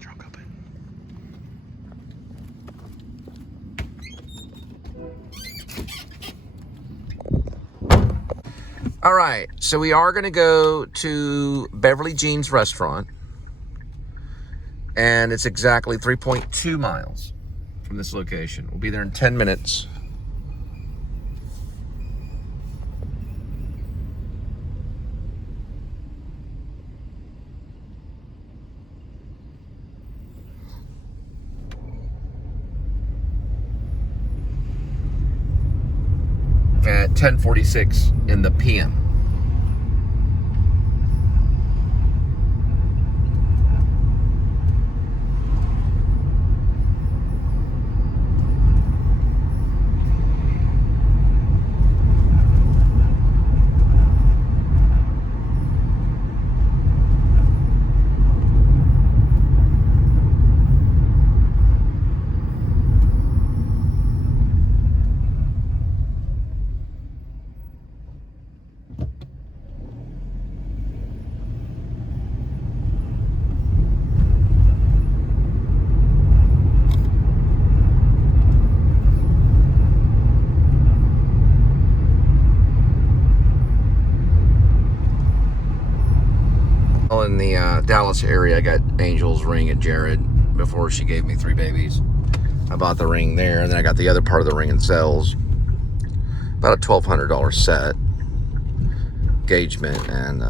Trunk open. All right, so we are going to go to Beverly Jean's restaurant, and it's exactly 3.2 miles from this location. We'll be there in 10 minutes. At 10:46 in the PM. In the Dallas area, I got Angel's ring at Jared before she gave me 3 babies. I bought the ring there, and then I got the other part of the ring in sales. About a $1,200 set, engagement and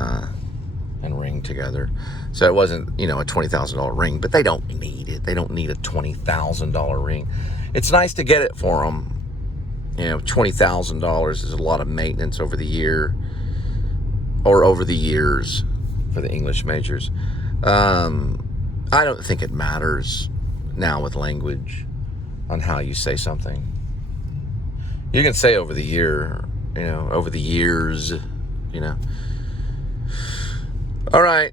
ring together. So it wasn't, you know, a $20,000 ring, but they don't need it. They don't need a $20,000 ring. It's nice to get it for them. You know, $20,000 is a lot of maintenance over the year, or over the years. For the English majors. I don't think it matters now with language on how you say something. You can say over the year, you know, over the years, you know. All right,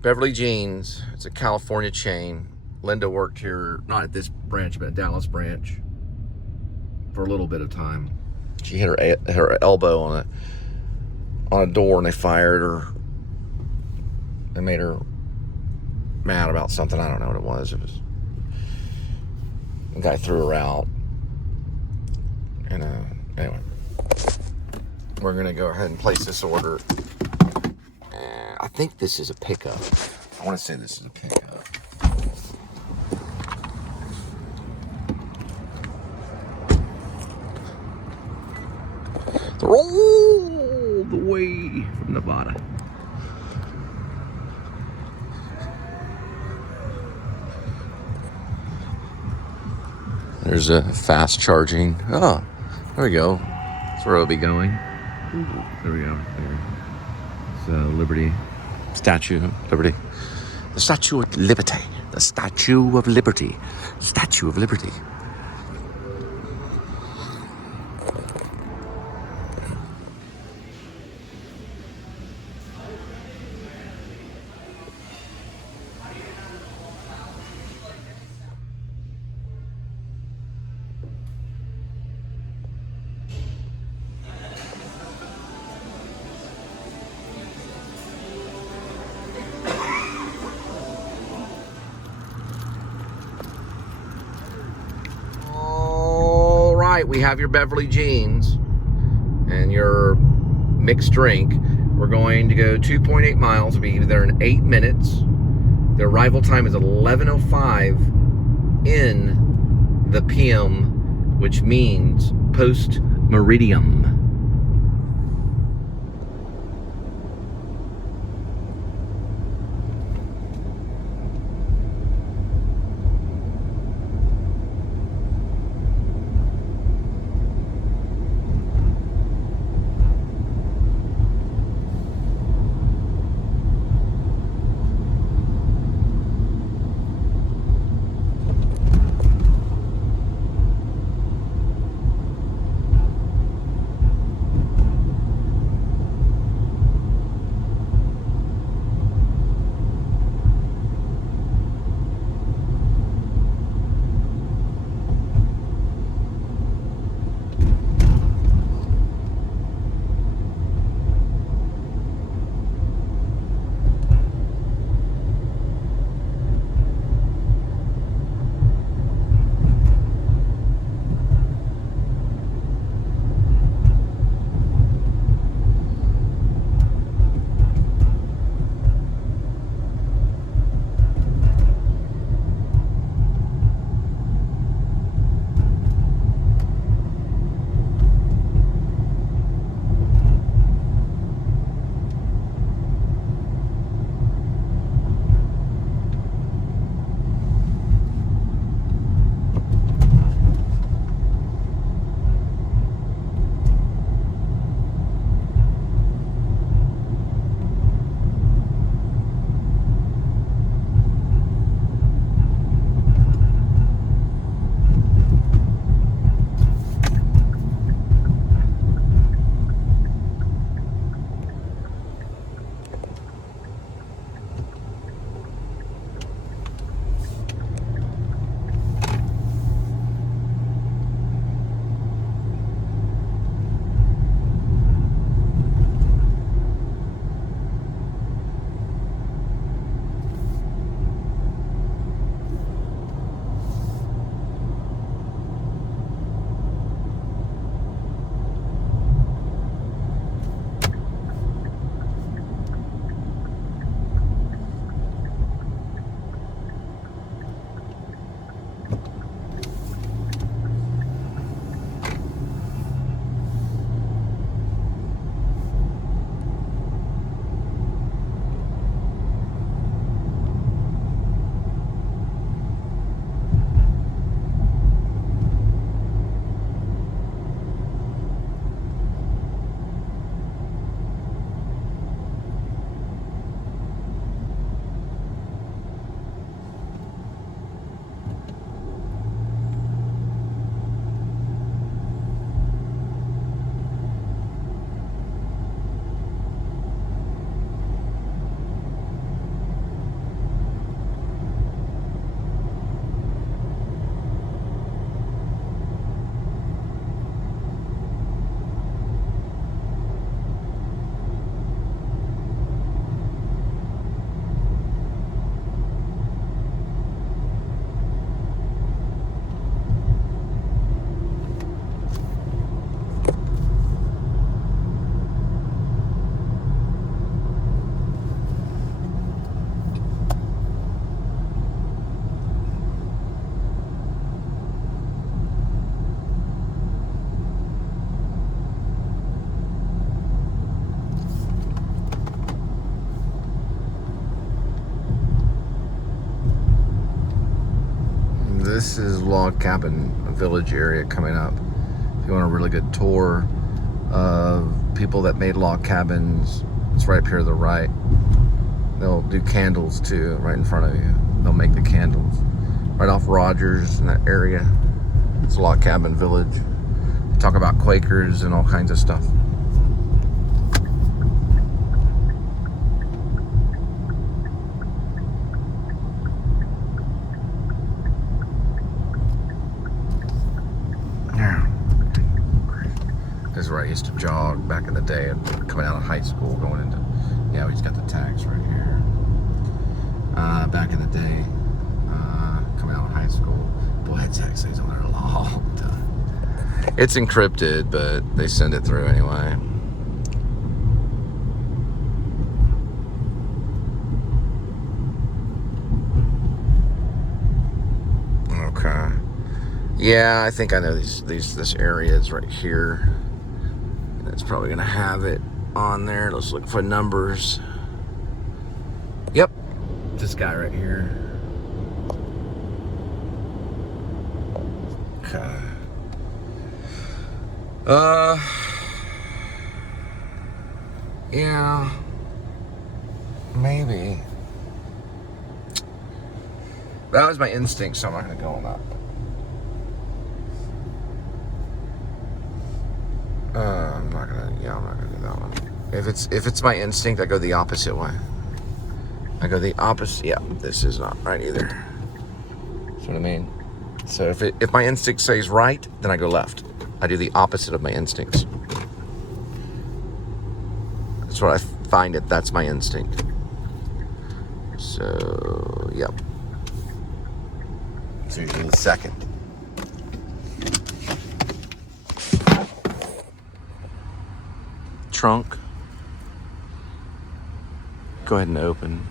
Beverly Jeans. It's a California chain. Linda worked here, not at this branch, but at Dallas branch for a little bit of time. She hit her elbow on a door, and they fired her. They made her mad about something. I don't know what it was. The guy threw her out. And anyway, we're going to go ahead and place this order. I think this is a pickup. I want to say this is a pickup. They're all the way from Nevada. There's a fast charging. Oh, there we go. That's where I'll be going. Ooh, there we go. There. So Liberty, Statue of Liberty. The Statue of Liberty. The Statue of Liberty. Statue of Liberty. We have your Beverly Jeans and your mixed drink. We're going to go 2.8 miles. We'll be there in 8 minutes. The arrival time is 11:05 in the PM, which means post meridium. this is Log Cabin Village area coming up. If you want a really good tour of people that made log cabins, it's right up here to the right. They'll do candles too, right in front of you. They'll make the candles. Right off Rogers in that area. It's Log Cabin Village. Talk about Quakers and all kinds of stuff. This is where I used to jog back in the day, and coming out of high school, going into, yeah, he's got the tags right here. Back in the day, coming out of high school, boy, that tag stays on there a long time. It's encrypted, but they send it through anyway. Okay. Yeah, I think I know this area is right here. It's probably gonna have it on there. Let's look for numbers. Yep, this guy right here. Okay. Yeah, maybe. That was my instinct, so I'm not gonna go on that. I'm not gonna do that one. If it's my instinct, I go the opposite way. I go the opposite. Yeah, this is not right either. That's what I mean. So if my instinct says right, then I go left. I do the opposite of my instincts. That's what I find it. That's my instinct. So, yep. So usually the second. Trunk. Go ahead and open.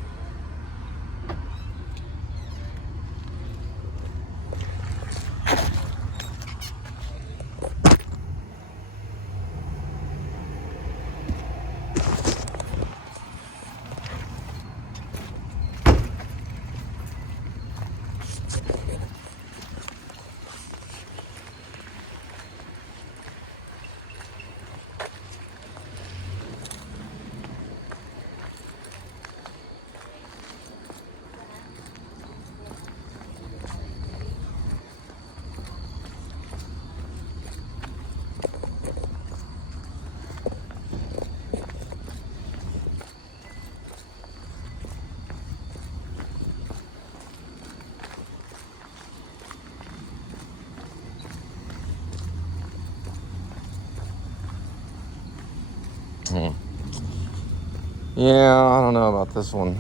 Yeah, I don't know about this one.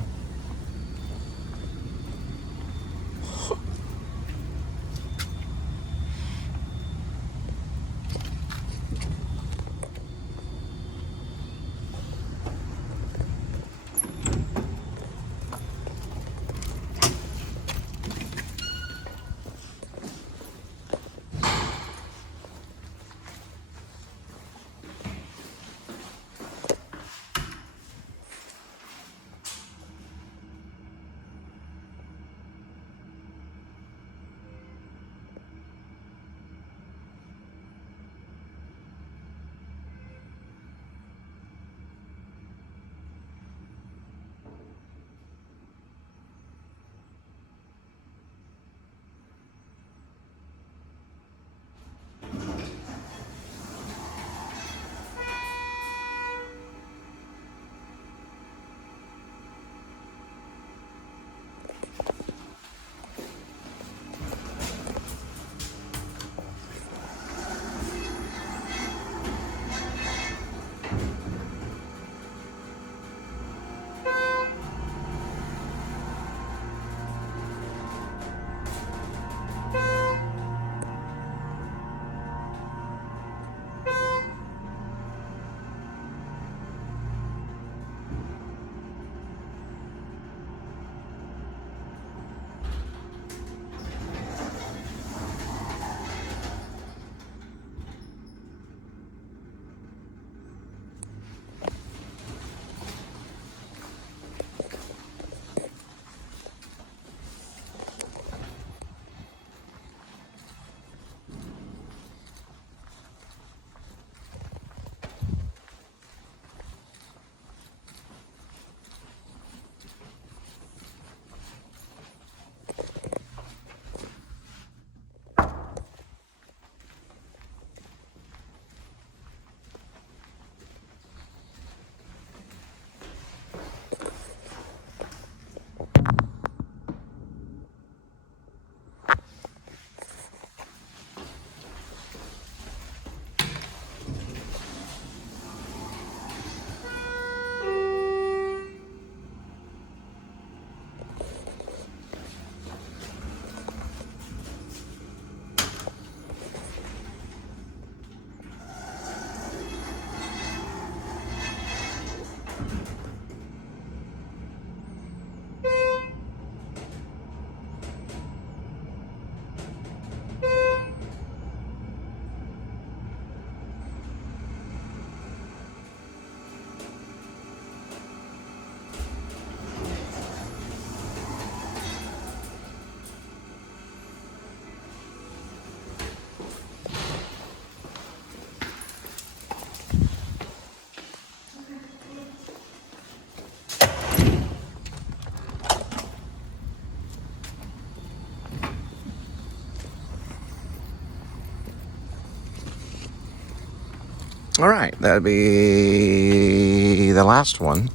All right, that'd be the last one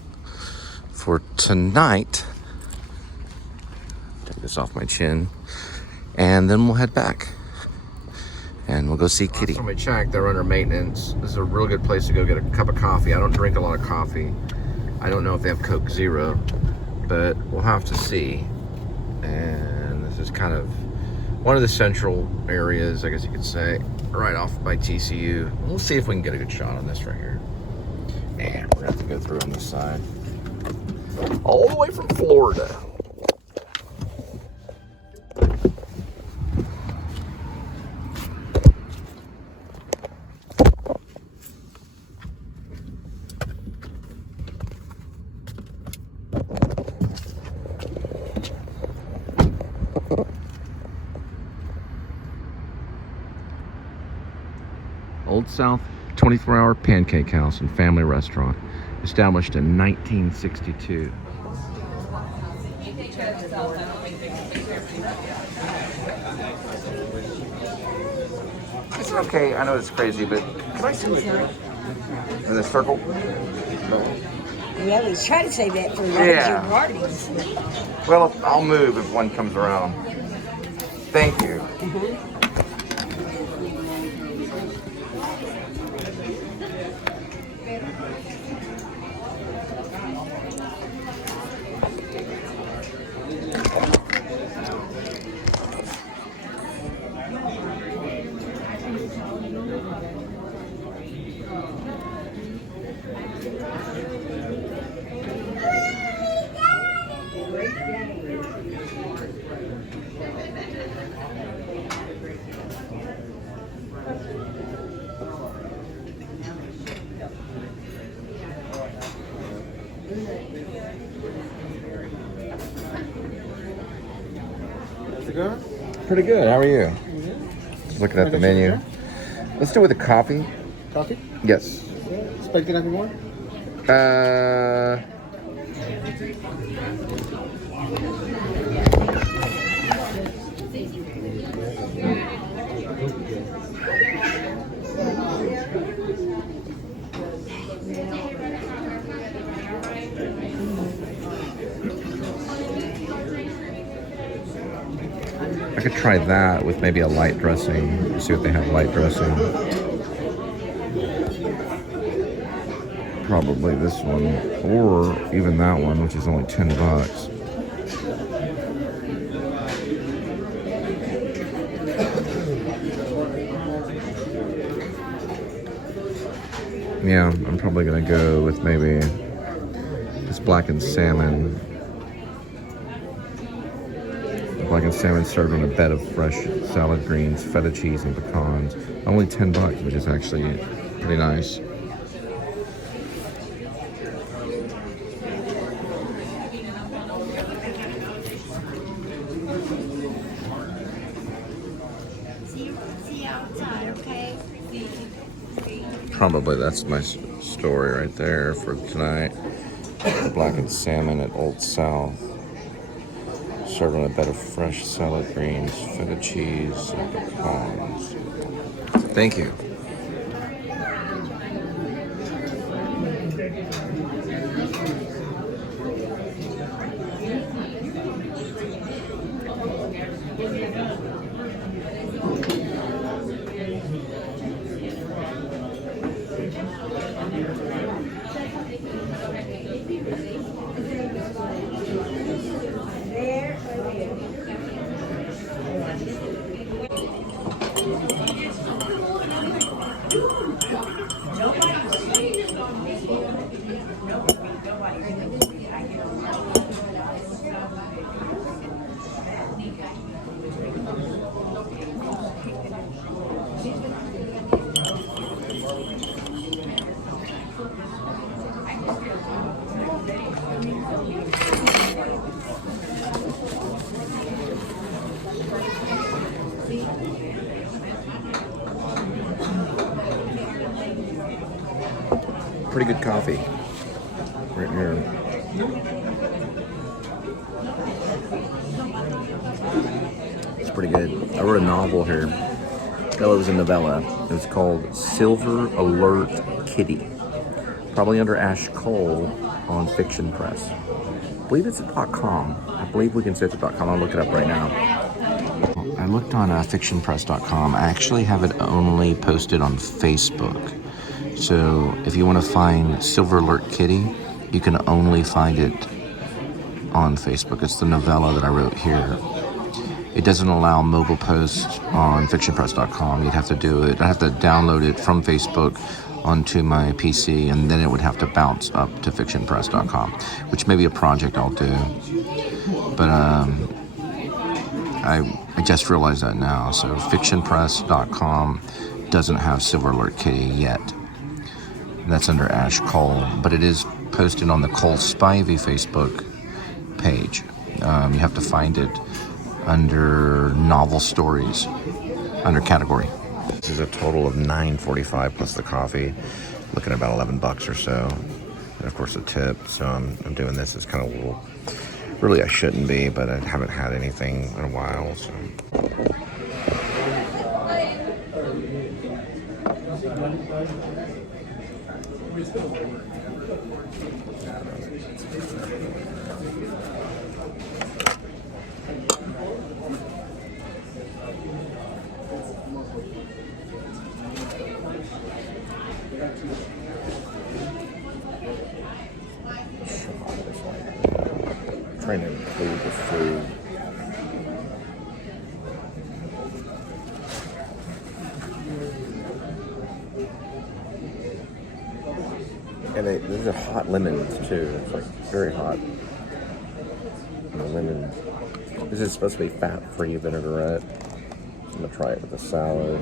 for tonight. Take this off my chin, and then we'll head back, and we'll go see Kitty. Last time I checked, they're under maintenance. This is a real good place to go get a cup of coffee. I don't drink a lot of coffee. I don't know if they have Coke Zero, but we'll have to see. And this is kind of one of the central areas, I guess you could say, right off by TCU. We'll see if we can get a good shot on this right here. And we're gonna have to go through on this side. All the way from Florida. Old South 24-hour pancake house and family restaurant, established in 1962. It's okay, I know it's crazy, but can I see it in the circle? We always try to say that for larger parties. Well, I'll move if one comes around. Thank you. Pretty good. How are you? Just looking at the menu. Let's do it with a coffee. Coffee? Yes. Expecting anything more? I could try that with maybe a light dressing. See what they have light dressing. Probably this one, or even that one, which is only $10. Yeah, I'm probably gonna go with maybe this blackened salmon. Blackened salmon served on a bed of fresh salad greens, feta cheese, and pecans. Only $10, which is actually pretty nice. Probably that's my story right there for tonight. The blackened salmon at Old South. Served on a bed of fresh salad greens, feta cheese, and pecans. Thank you. Pretty good coffee right here. It's pretty good. I wrote a novel here. No, it was a novella. It was called Silver Alert Kitty. Probably under Ash Cole on Fiction Press. I believe it's at .com. I believe we can say it's at .com. I'll look it up right now. I looked on fictionpress.com. I actually have it only posted on Facebook. So if you want to find Silver Alert Kitty, you can only find it on Facebook. It's the novella that I wrote here. It doesn't allow mobile posts on fictionpress.com. You'd have to do it. I have to download it from Facebook onto my PC, and then it would have to bounce up to fictionpress.com, which may be a project I'll do. But I just realized that now. So fictionpress.com doesn't have Silver Alert Kitty yet. That's under Ash Cole, but it is posted on the Cole Spivey Facebook page. You have to find it under novel stories, under category. This is a total of $9.45 plus the coffee. Looking at about $11 or so, and of course a tip. So I'm doing this. It's kind of a little. Really, I shouldn't be, but I haven't had anything in a while. So. Trying to include the food. And these are hot lemons too. It's like very hot. And the lemon. This is supposed to be fat-free vinaigrette. I'm gonna try it with a salad.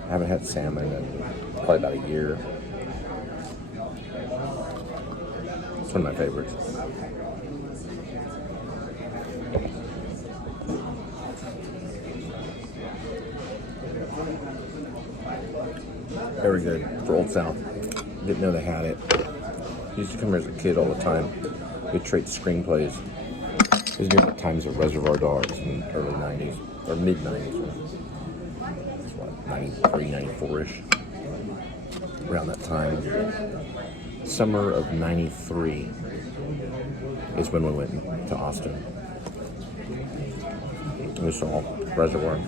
I haven't had salmon in probably about a year. It's one of my favorites. Very good for Old South. Didn't know they had it. Used to come here as a kid all the time. We'd trade screenplays. It was during the times of Reservoir Dogs in the early 90s, or mid-90s. It's what, 93, 94-ish? Around that time. Summer of 93 is when we went to Austin. We saw Reservoir.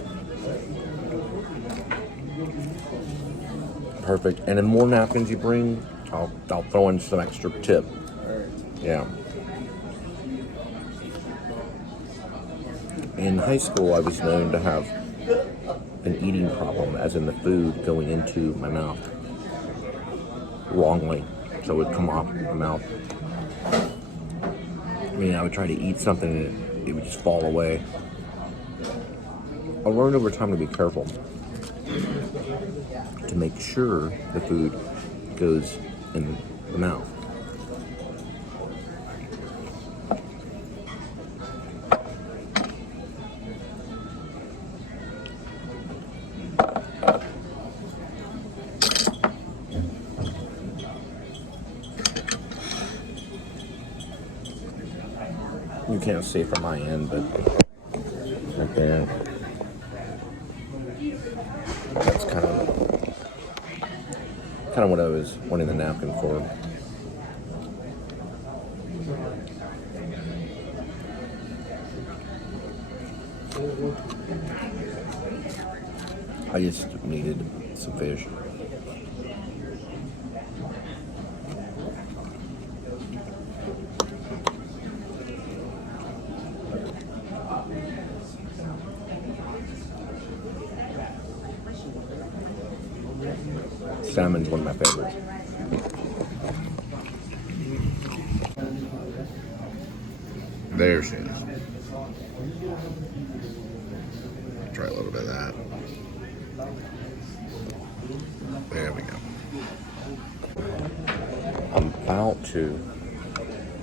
Perfect. And the more napkins you bring, I'll throw in some extra tip. Yeah. In high school, I was known to have an eating problem, as in the food going into my mouth wrongly, so it would come off my mouth. I mean, I would try to eat something and it would just fall away. I learned over time to be careful, to make sure the food goes in the mouth. You can't see from my end, but right there. That's kind of what I was wanting the napkin for. I just needed some fish. Salmon's one of my favorites. There she is. Try a little bit of that. There we go. I'm about to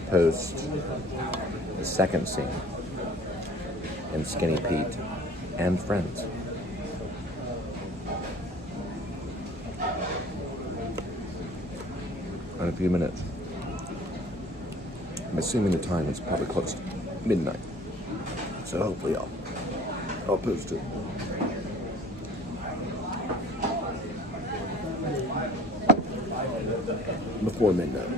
post the second scene in Skinny Pete and Friends. in a few minutes. I'm assuming the time is probably close to midnight. So hopefully I'll post it. Before midnight.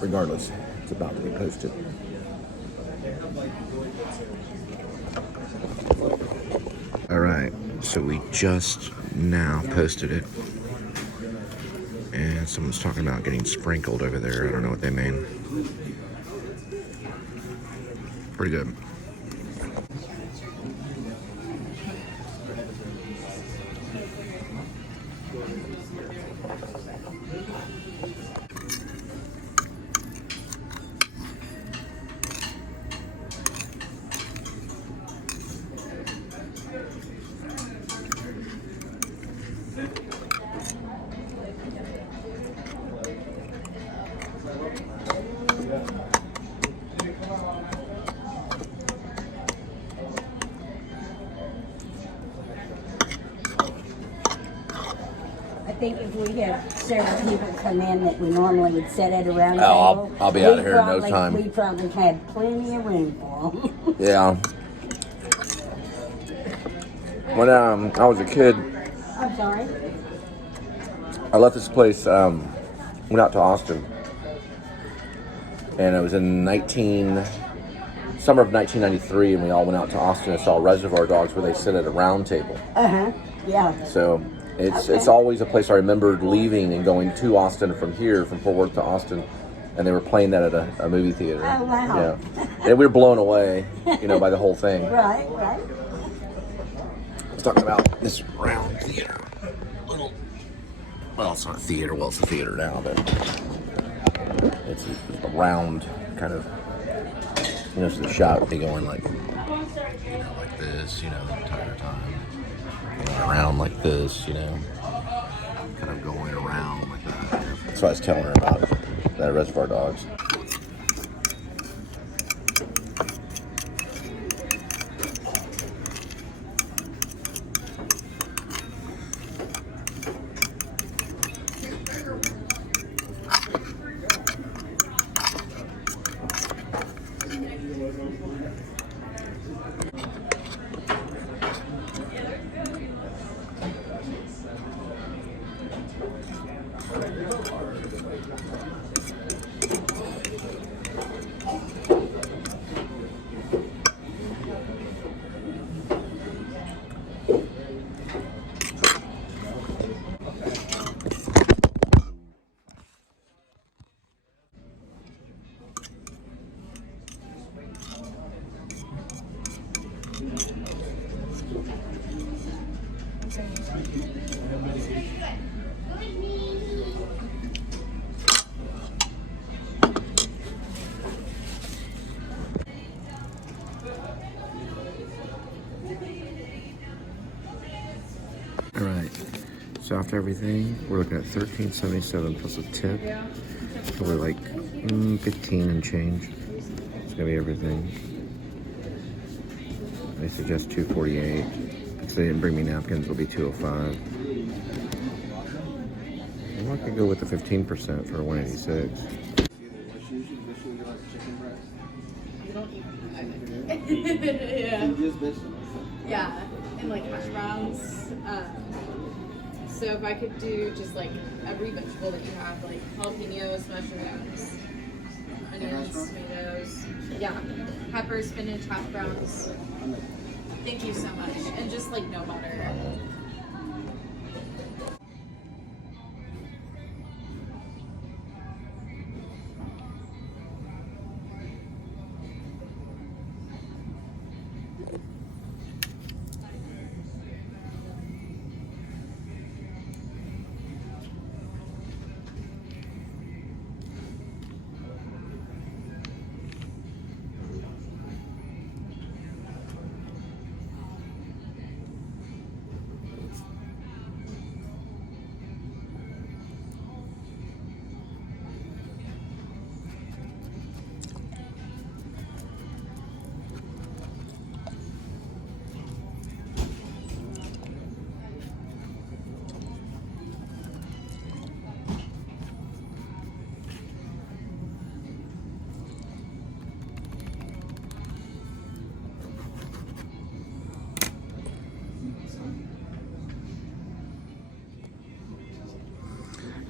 Regardless, it's about to be posted. All right, so we just now posted it. And someone's talking about getting sprinkled over there. I don't know what they mean. Pretty good. I think if we have several people come in that we normally would sit at a round table, I'll be out of here in no time. We probably had plenty of room for them. Yeah. When I was a kid, I'm sorry? I left this place, went out to Austin. And it was in summer of 1993, and we all went out to Austin and saw Reservoir Dogs where they sit at a round table. Uh-huh, yeah. So it's always a place I remembered leaving and going to Austin from Fort Worth to Austin, and they were playing that at a movie theater. Oh, wow. Yeah. And we were blown away, by the whole thing. Right. I was talking about this round theater. Well, it's not a theater. Well, it's a theater now, but it's a round kind of, so the shot would be going like this, the entire time. Going around like this, kind of going around like that. That's what I was telling her about that Reservoir Dogs. All right, so after everything, we're looking at $13.77 plus a tip. Probably like 15 and change. It's gonna be everything. They suggest $2.48. Because they didn't bring me napkins, it'll be $2.05. Well, I could go with the 15% for $1.86. Yeah, and like hash browns. So if I could do just like every vegetable that you have, like jalapenos, mushrooms, onions, tomatoes, yeah, peppers, spinach, hash browns. Thank you so much, and just like no butter.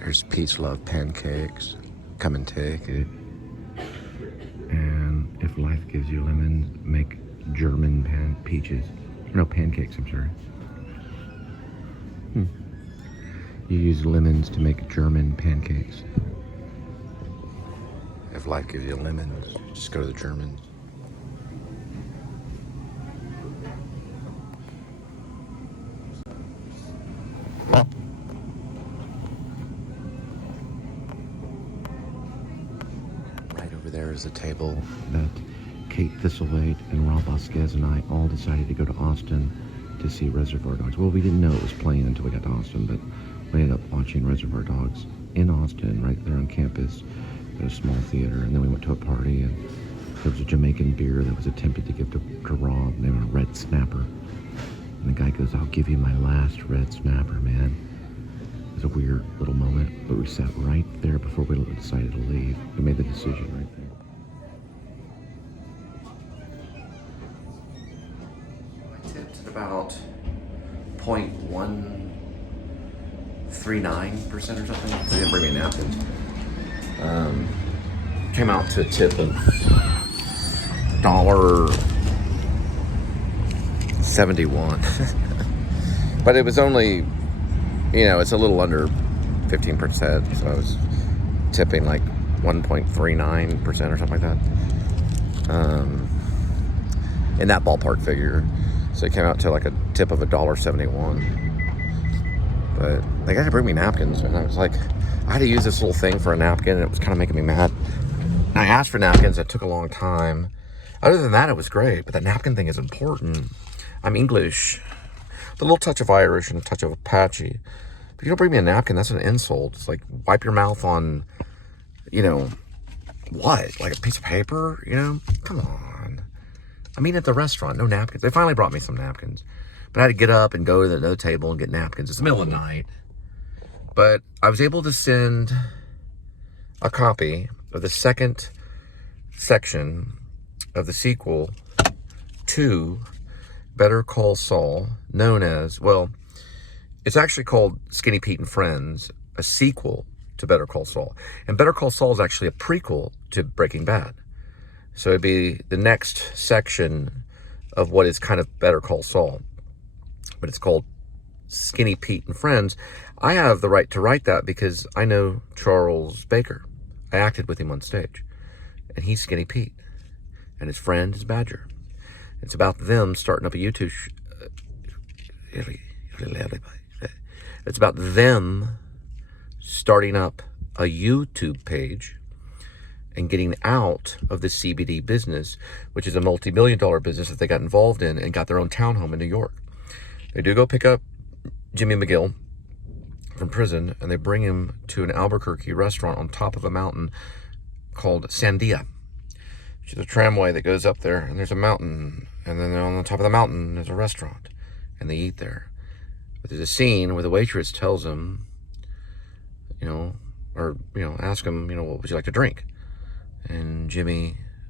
Here's Peach Love Pancakes. Come and take it. And if life gives you lemons, make German peaches. No, pancakes, I'm sorry. You use lemons to make German pancakes. If life gives you lemons, just go to the Germans. Right over there is a table that Kate Thistlethwaite and Rob Vasquez and I all decided to go to Austin to see Reservoir Dogs. Well, we didn't know it was playing until we got to Austin, but we ended up watching Reservoir Dogs in Austin, right there on campus, at a small theater. And then we went to a party, and there was a Jamaican beer that was attempted to give to Rob, named a Red Snapper. And the guy goes, "I'll give you my last Red Snapper, man." It was a weird little moment, but we sat right there before we decided to leave. We made the decision right there. I tipped at about 0.139% or something. They didn't bring me napkins. Came out to a tip of $1.71. But it was only, it's a little under 15%, so I was tipping like 1.39% or something like that. In that ballpark figure. So it came out to like a tip of $1.71. But they got to bring me napkins, and I was like, I had to use this little thing for a napkin, and it was kind of making me mad. And I asked for napkins. It took a long time. Other than that, it was great, but the napkin thing is important. I'm English. A little touch of Irish and a touch of Apache. But you don't bring me a napkin, that's an insult. It's like, wipe your mouth on, what? Like a piece of paper, Come on. I mean, at the restaurant, no napkins. They finally brought me some napkins. But I had to get up and go to the table and get napkins. It's the middle of the night. But I was able to send a copy of the second section of the sequel to Better Call Saul, known as, it's actually called Skinny Pete and Friends, a sequel to Better Call Saul. And Better Call Saul is actually a prequel to Breaking Bad. So it'd be the next section of what is kind of Better Call Saul. But it's called Skinny Pete and Friends. I have the right to write that because I know Charles Baker. I acted with him on stage. And he's Skinny Pete. And his friend is Badger. It's about them starting up a YouTube It's about them starting up a YouTube page and getting out of the CBD business, which is a multi-million-dollar business that they got involved in and got their own townhome in New York. They do go pick up Jimmy McGill from prison, and they bring him to an Albuquerque restaurant on top of a mountain called Sandia, which is a tramway that goes up there, and there's a mountain, and then on the top of the mountain there's a restaurant, and they eat there. But there's a scene where the waitress tells him, ask him, what would you like to drink? And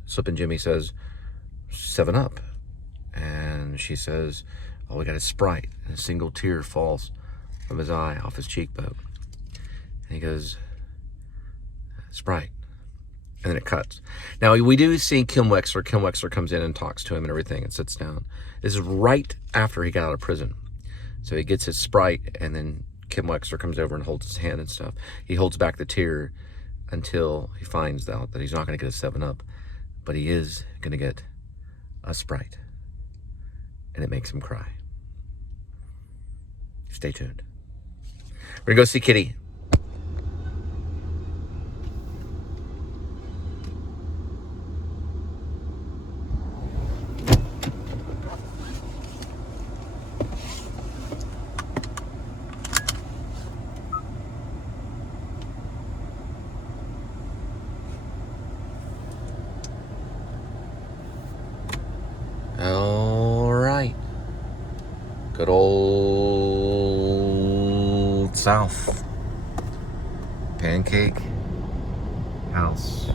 Slippin' Jimmy says, 7-Up. And she says, oh, we got a Sprite. And a single tear falls from his eye off his cheekbone. And he goes, Sprite. And then it cuts. Now, we do see Kim Wexler. Kim Wexler comes in and talks to him and everything and sits down. This is right after he got out of prison. So he gets his Sprite, and then Kim Wexler comes over and holds his hand and stuff. He holds back the tear until he finds out that he's not going to get a 7-Up, but he is going to get a Sprite. And it makes him cry. Stay tuned. We're going to go see Kitty. All right. Good old South. Pancake house.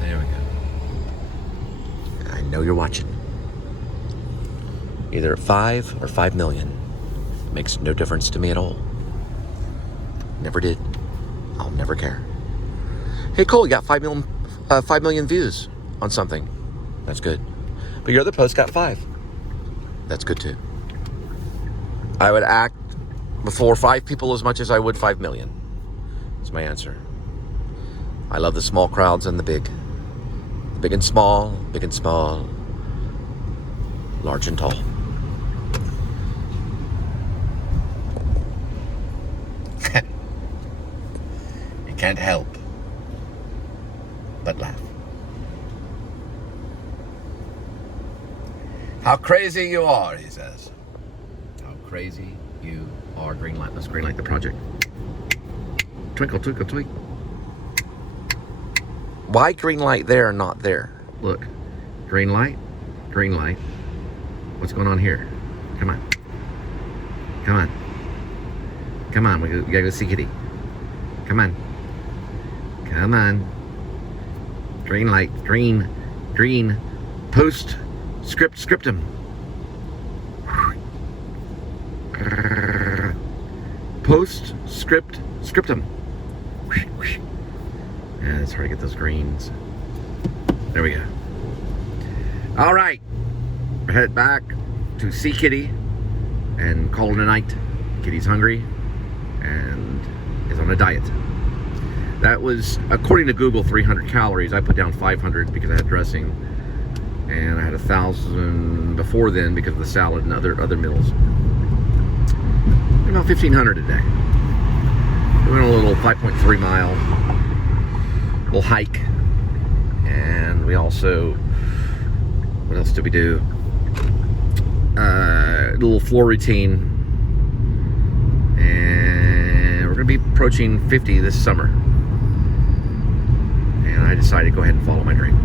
There we go. I know you're watching. Either 5 or 5 million. Makes no difference to me at all. Never did. I'll never care. Hey, Cole, you got 5 million views on something. That's good. But your other post got 5. That's good too. I would act before 5 people as much as I would 5 million. That's my answer. I love the small crowds and the big. Big and small, big and small, large and tall. You can't help but laugh. How crazy you are, he says. How crazy you are. Green light. Let's green light the project. Twinkle, twinkle, twinkle. Why green light there and not there? Look. Green light. Green light. What's going on here? Come on. Come on. Come on. We gotta go see Kitty. Come on. Come on. Green light. Green. Green. Post. Scriptum. Post. Scriptum. Yeah, it's hard to get those greens. There we go. All right. We're headed back to see Kitty and call it a night. Kitty's hungry and is on a diet. That was, according to Google, 300 calories. I put down 500 because I had dressing. And I had 1,000 before then because of the salad and other meals. About 1,500 a day. We went on a little 5.3 mile little hike, and we also, what else did we do? A little floor routine, and we're gonna be approaching 50 this summer. And I decided to go ahead and follow my dream.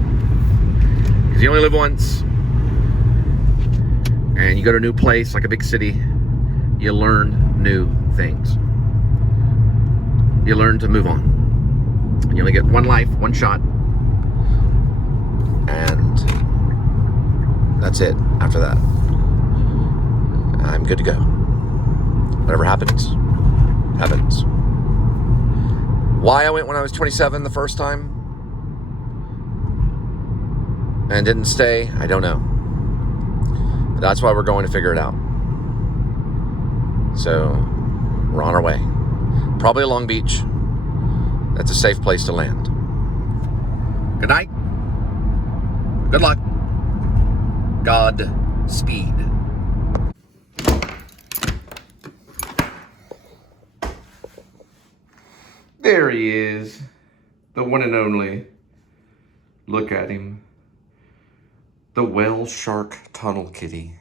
Because you only live once, and you go to a new place, like a big city, you learn new things. You learn to move on. You only get one life, one shot, and that's it. After that, I'm good to go. Whatever happens, happens. Why I went when I was 27 the first time and didn't stay, I don't know. But that's why we're going to figure it out. So we're on our way. Probably Long Beach. That's a safe place to land. Good night. Good luck. Godspeed. There he is. The one and only. Look at him. The whale shark tunnel kitty.